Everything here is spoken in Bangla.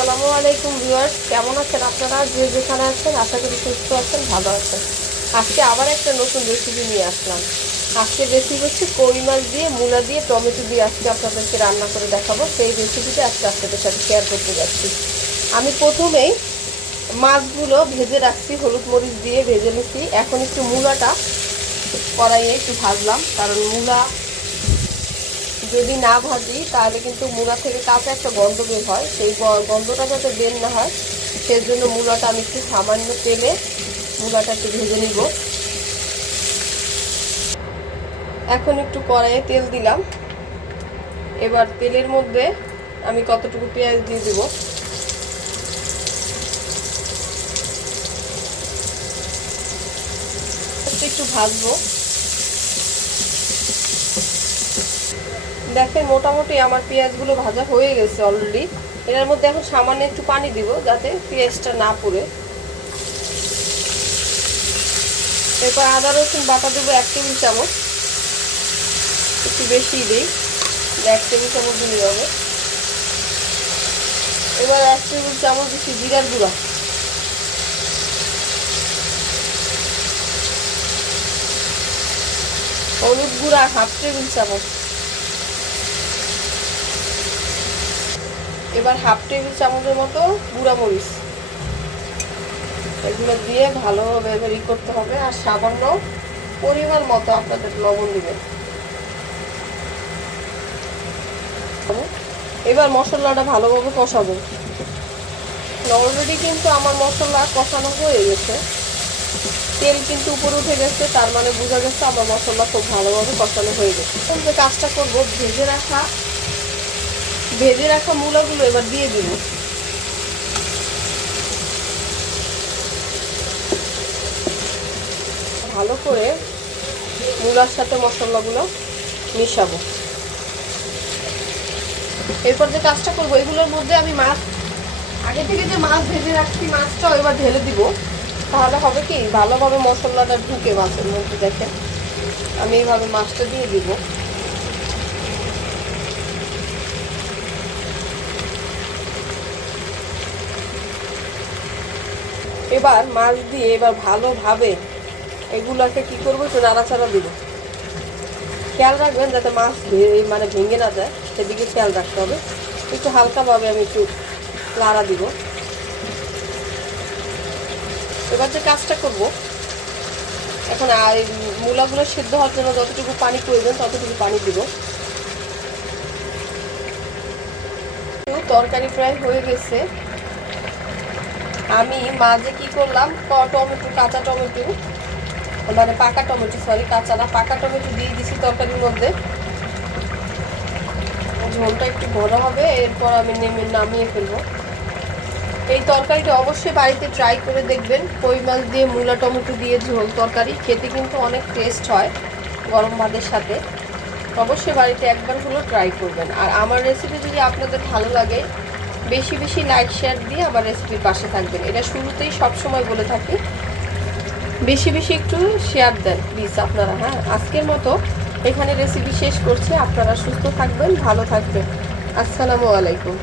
আসসালামু আলাইকুম ভিউয়ার্স, কেমন আছেন আপনারা? যে যেখানে আছেন আশা করি সুস্থ আছেন, ভালো আছেন। আজকে আবার একটা নতুন রেসিপি নিয়ে আসলাম। আজকের রেসিপি হচ্ছে কই মাছ দিয়ে, মূলা দিয়ে, টমেটো দিয়ে আজকে আপনাদেরকে রান্না করে দেখাবো। সেই রেসিপিটা আজকে আপনাদের সাথে শেয়ার করতে যাচ্ছি। আমি প্রথমেই মাছগুলো ভেজে রাখছি, হলুদ মরিচ দিয়ে ভেজে নিচ্ছি। এখন একটু মূলাটা কড়াইয়ে একটু ভাজলাম, কারণ মূলা যদি না ভাজি তাহলে কিন্তু মূলা থেকে কাঁচা একটা গন্ধ বের হয়। সেই গন্ধটা যাতে বের না হয় সেই জন্য মূলাটা আমি একটু সামান্য তেলে মূলাটা একটু ভেজে নিব। এখন একটু কড়াইয়ে তেল দিলাম। এবার তেলের মধ্যে আমি কতটুকু পেঁয়াজ দিয়ে দেব। একটু ভাজবো। দেখেন মোটামুটি আমার পেঁয়াজগুলো ভাজা হয়ে গেছে অলরেডি। এর মধ্যে এখন সামান্য একটু পানি দিব যাতে পেঁয়াজটা না পুড়ে। এরপর আদা রসুন বাটা দেবো 1 টেবিল চামচ, একটু বেশি দিই, 1 টেবিল চামচ দিলে হবে। এবার 1 টেবিল চামচ দিচ্ছি জিরার গুঁড়া, হলুদ গুঁড়া 1/2 টেবিল চামচ, এবার 1/2 টেবিল চামচের মতো গুঁড়া মরিচ। এগুলো দিয়ে ভালোভাবে করতে হবে। আর সামান্য পরিমাণ মতো আপনাদের লবণ দিবেন। এবার মশলাটা ভালোভাবে কষাবো। অলরেডি কিন্তু আমার মশলা কষানো হয়ে গেছে, তেল কিন্তু উপরে উঠে গেছে, তার মানে বোঝা গেছে আমার মশলা খুব ভালোভাবে কষানো হয়ে গেছে। যে কাজটা করবো, ভেজে রাখা মূলাগুলো এবার দিয়ে দিব। ভালো করে মূলার সাথে মশলাগুলো মিশাবো। এরপর যে কাজটা করবো, এগুলোর মধ্যে আমি মাছ আগে থেকে যে মাছ ভেজে রাখছি মাছটাও এবার ঢেলে দিব। তাহলে হবে কি, ভালোভাবে মশলাটা ঢুকে মাছের মধ্যে। দেখেন আমি এইভাবে মাছটা দিয়ে দিব। এবার মাছ দিয়ে এবার ভালোভাবে এগুলোকে কি করবো, একটু নাড়াচাড়া দিব। খেয়াল রাখবেন যাতে মাছ মানে ভেঙে না যায়, সেদিকে খেয়াল রাখতে হবে। একটু হালকাভাবে আমি একটু নাড়া দিব। এবার যে কাজটা করব, এখন মূলাগুলো সিদ্ধ হওয়ার জন্য যতটুকু পানি প্রয়োজন ততটুকু পানি দিব। তরকারি প্রায় হয়ে গেছে। আমি মাঝে কি করলাম, টমেটো, কাঁচা টমেটো, মানে পাকা টমেটো, সরি কাঁচা না, পাকা টমেটো দিয়ে দিছি তরকারির মধ্যে। ঝোলটা একটু বড় হবে, এরপর আমি নামিয়ে ফেলবো। এই তরকারিটা অবশ্যই বাড়িতে ট্রাই করে দেখবেন। কই মাছ দিয়ে মূলা টমেটো দিয়ে ঝোল তরকারি খেতে কিন্তু অনেক টেস্ট হয় গরম ভাতের সাথে। অবশ্যই বাড়িতে একবার হলেও ট্রাই করবেন। আর আমার রেসিপি যদি আপনাদের ভালো লাগে, বেশি বেশি লাইক শেয়ার দিয়ে আমার রেসিপির পাশে থাকবেন। এটা শুরুতেই সবসময় বলে থাকি, বেশি বেশি একটু শেয়ার দেন প্লিজ আপনারা। হ্যাঁ, আজকের মতো এখানে রেসিপি শেষ করছি। আপনারা সুস্থ থাকবেন, ভালো থাকবেন। আসসালামু আলাইকুম।